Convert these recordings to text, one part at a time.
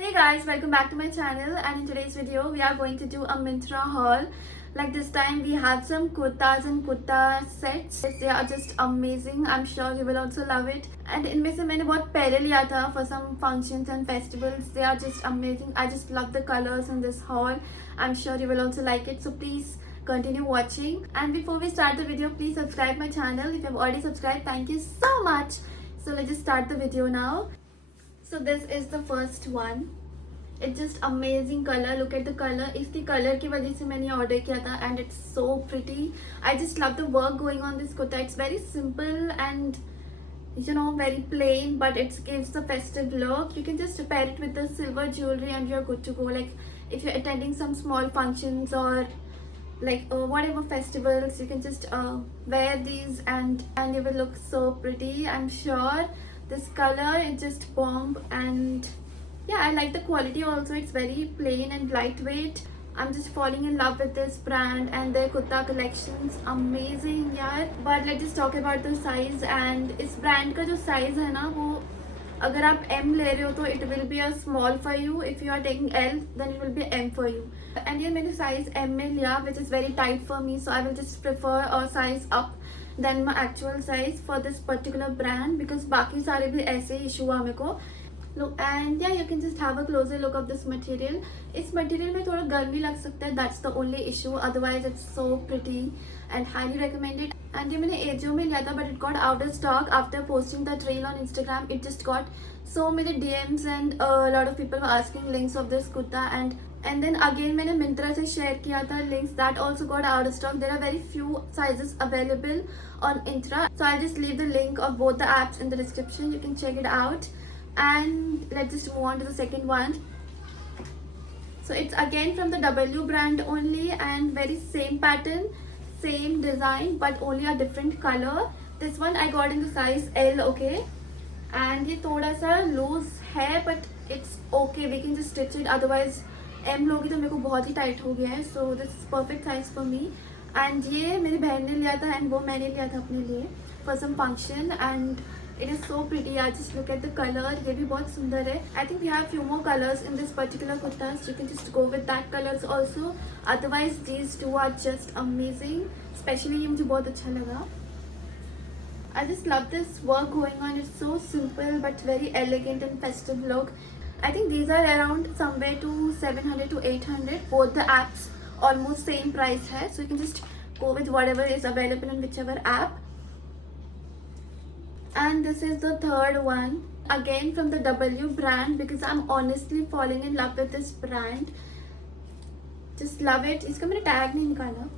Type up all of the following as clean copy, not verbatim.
Hey guys, welcome back to my channel, and in today's video we are going to do a Myntra haul. Like this time we have some kurtas and kurta sets. They are just amazing. I'm sure you will also love it. And इनमें से मैंने बहुत पहले लिया था for some functions and festivals. They are just amazing. I just love the colors in this haul. I'm sure you will also like it. So please continue watching. And before we start the video, please subscribe my channel. If you have already subscribed, thank you so much. So let's just start the video now. So this is the first one. It's just amazing color. Look at the color. इसकी color की वजह से मैंने order किया था and it's so pretty. I just love the work going on this kurta. It's very simple and very plain, but it gives the festive look. You can just pair it with the silver jewelry and you're good to go. Like if you're attending some small functions or like whatever festivals, you can just wear these and you will look so pretty. I'm sure this color is just bomb, and yeah, I like the quality also. It's very plain and lightweight. I'm just falling in love with this brand and their kurta collections. Amazing यार. But let's just talk about the size. And इस brand का जो size है ना, वो अगर आप M ले रहे हो तो it will be a small for you. If you are taking L, then it will be M for you. And ये मैंने size M में लिया, which is very tight for me. So I will just prefer a size up than my actual size for this particular brand, because बाकी सारे भी ऐसे ही issue हुआ मेरे को. Look, and yeah, you can just have a closer look of this material. इस material में थोड़ा गर्मी लग सकता है. That's the only issue. Otherwise, it's so pretty and highly recommended. And ये मैंने AJIO में लिया था, but it got out of stock after posting that reel on Instagram. It just got so many DMs and a lot of people were asking links of this kurta. And then again मैंने Myntra से share किया था links, that also got out of stock. There are very few sizes available on Myntra. So I'll just leave the link of both the apps in the description. You can check it out. And let's just move on to the second one. So it's again from the W brand only, and very same pattern, same design, but only a different color. This one I got in the size L, okay, and ये थोड़ा सा loose है, but it's okay, we can just stitch it. Otherwise M लोगी तो मेरे को बहुत ही tight हो गया है. So this is perfect size for me. And ये मेरी बहन ने लिया था and वो मैंने लिया था अपने लिए for some function, and it is so pretty. I just look at the color. ये भी बहुत सुंदर है. I think we have few more colors in this particular kurtas. You can just go with that colors also. Otherwise these two are just amazing. Especially ये मुझे बहुत अच्छा लगा. I just love this work going on. It's so simple but very elegant and festive look. I think these are around somewhere to 700 to 800. Both the apps almost same price है. So you can just go with whatever is available in whichever app. And this is the third one, again from the W brand, because I'm honestly falling in love with this brand. Just love it. इसका मैंने tag नहीं निकाला.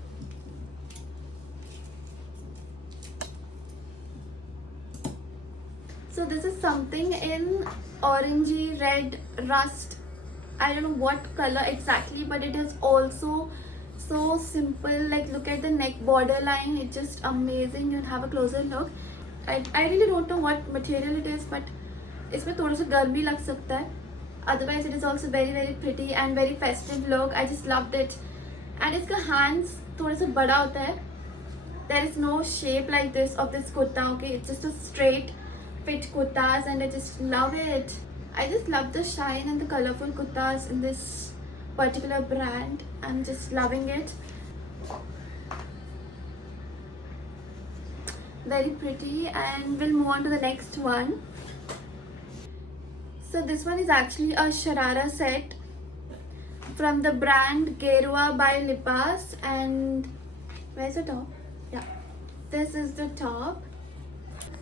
So this is something in orangey red rust. I don't know what color exactly, but it is also so simple. Like look at the neck border line. It's just amazing. You'll have a closer look. I really don't know what material it is, but इसमें थोड़ा सा गर्मी लग सकता है. Otherwise it is also very very pretty and very festive look. I just loved it. And इसका hands थोड़ा सा बड़ा होता है. There is no shape like this of this kurta, okay? It's just a straight fit kurtas, and I just love it. I just love the shine and the colorful kurtas in this particular brand. I'm just loving it. Very pretty. And we'll move on to the next one. So this one is actually a sharara set from the brand Gerua by Lipas. And where's the top? Yeah, this is the top.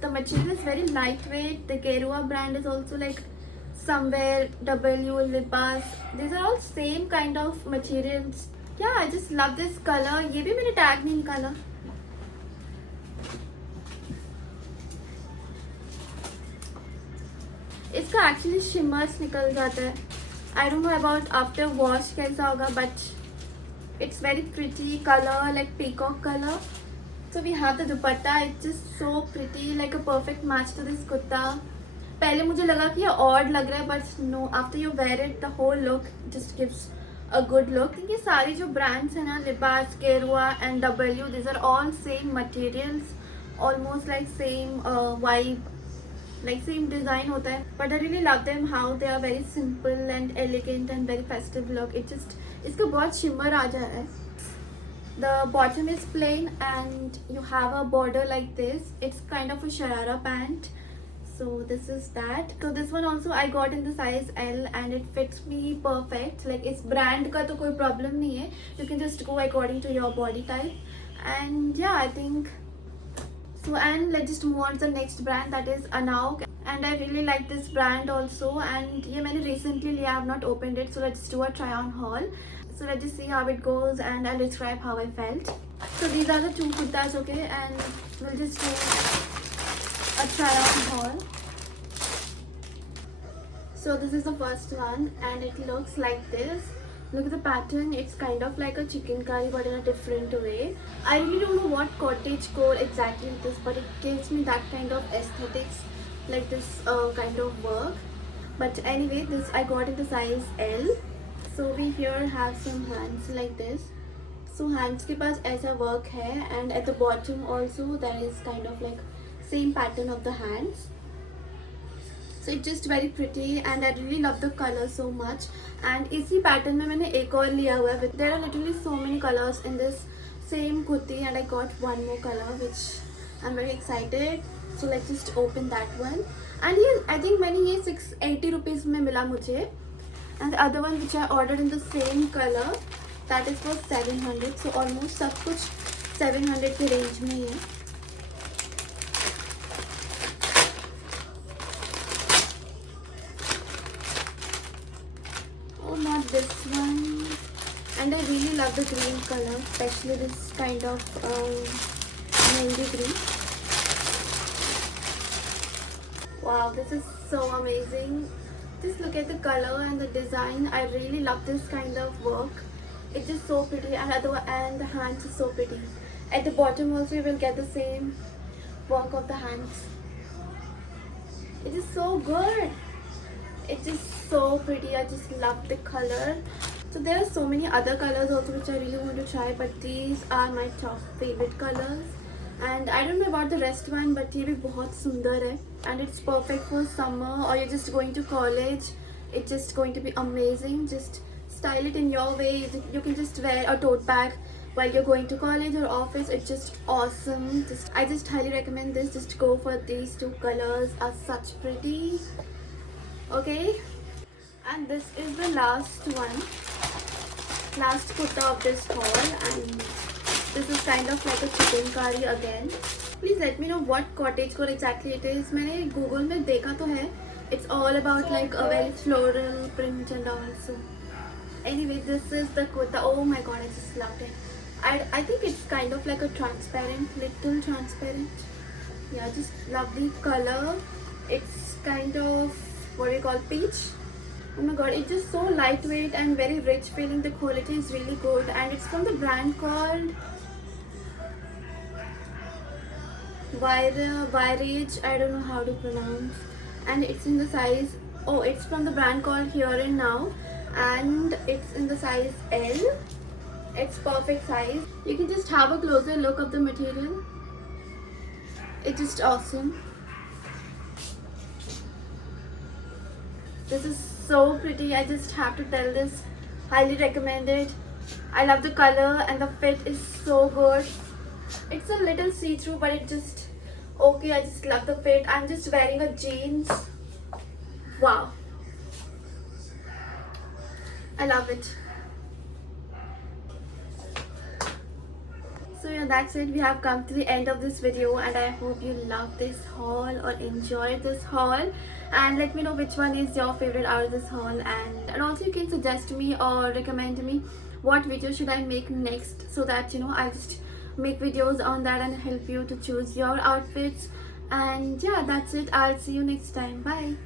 The material is very lightweight. The Gerua brand is also like somewhere W, Lipas. These are all same kind of materials. Yeah, I just love this color. ये भी मैंने tag नहीं निकाला. इसका actually shimmers निकल जाता है. I don't know about after wash कैसा होगा, but it's very pretty colour, like peacock colour. So we have the dupatta. It's just so pretty, like a perfect match to this kurta. पहले मुझे लगा कि ये ऑड लग रहा है, but no, after you wear it the whole look just gives a good look. ये सारी जो ब्रांड्स हैं ना, Libas, Gerua and W, these are all same materials, almost like same vibe. like same design होता है, but I really love them how they are very simple and elegant and very festive look. It just इसका बहुत shimmer आ जा रहा है. The bottom is plain and you have a border like this. It's kind of a sharara pant. So this is that. So this one also I got in the size L and it fits me perfect. Like इस brand का तो कोई problem नहीं है. You can just go according to your body type. And yeah, I think so. And let's just move on to the next brand, that is Anauk. And I really like this brand also. And ये मैंने recently लिया, I have not opened it. So let's do a try on haul. So let's just see how it goes and I'll describe how I felt. So these are the two kurtas, okay, and we'll just do a try on haul. So this is the first one and it looks like this. Look at the pattern, it's kind of like a chicken curry but in a different way. I really don't know what cottage core exactly it is, but it gives me that kind of aesthetics, like this kind of work. But anyway, this I got in the size L. So we here have some hands like this. So hands के पास ऐसा work है and at the bottom also there is kind of like same pattern of the hands. So it's just very pretty and I really love the color so much. And इसी pattern में मैंने एक और लिया हुआ है. There are literally so many colors in this same kurti and I got one more color which I'm very excited. So let's just open that one. And ये I think मैंने ये 680 rupees में मिला मुझे. And the other one which I ordered in the same color, that is for 700. So almost सब कुछ 700 के range में ही है. Oh, not this one. And I really love the green color, especially this kind of mehendi green. Wow, this is so amazing. Just look at the color and the design. I really love this kind of work. It's just so pretty and the hands are so pretty. At the bottom also you will get the same work of the hands. It is so good. It's just so pretty. I just love the color. So there are so many other colors also which I really want to try, but these are my top favorite colors. And I don't know about the rest one, but ये भी बहुत सुंदर है and it's perfect for summer or you're just going to college. It's just going to be amazing. Just style it in your way. You can just wear a tote bag while you're going to college or office. It's just awesome. I just highly recommend this. Just go for these two colors, are such pretty. Okay, and this is the last one, last kurta of this haul, and this is kind of like a chicken curry again. Please let me know what cottage core exactly it is. मैंने Google में देखा तो है. It's all about like a very floral print and all. So anyway, this is the kurta. Oh my god, I just loved it. I think it's kind of like a transparent, little transparent. Yeah, just love the color. It's kind of what do you call, peach. Oh my god, it's just so lightweight and very rich feeling. The quality is really good and it's from the brand called Virage. I don't know how to pronounce. And it's in the size, oh, it's from the brand called Here and Now and it's in the size L. It's perfect size. You can just have a closer look of the material. It's just awesome. This is so pretty. I just have to tell this. Highly recommended. I love the color and the fit is so good. It's a little see-through, but it just okay. I just love the fit. I'm just wearing a jeans. Wow. I love it. So yeah, that's it. We have come to the end of this video and I hope you love this haul or enjoyed this haul, and let me know which one is your favorite out of this haul, and also you can suggest me or recommend me what video should I make next, so that I'll just make videos on that and help you to choose your outfits. And yeah, that's it. I'll see you next time. Bye.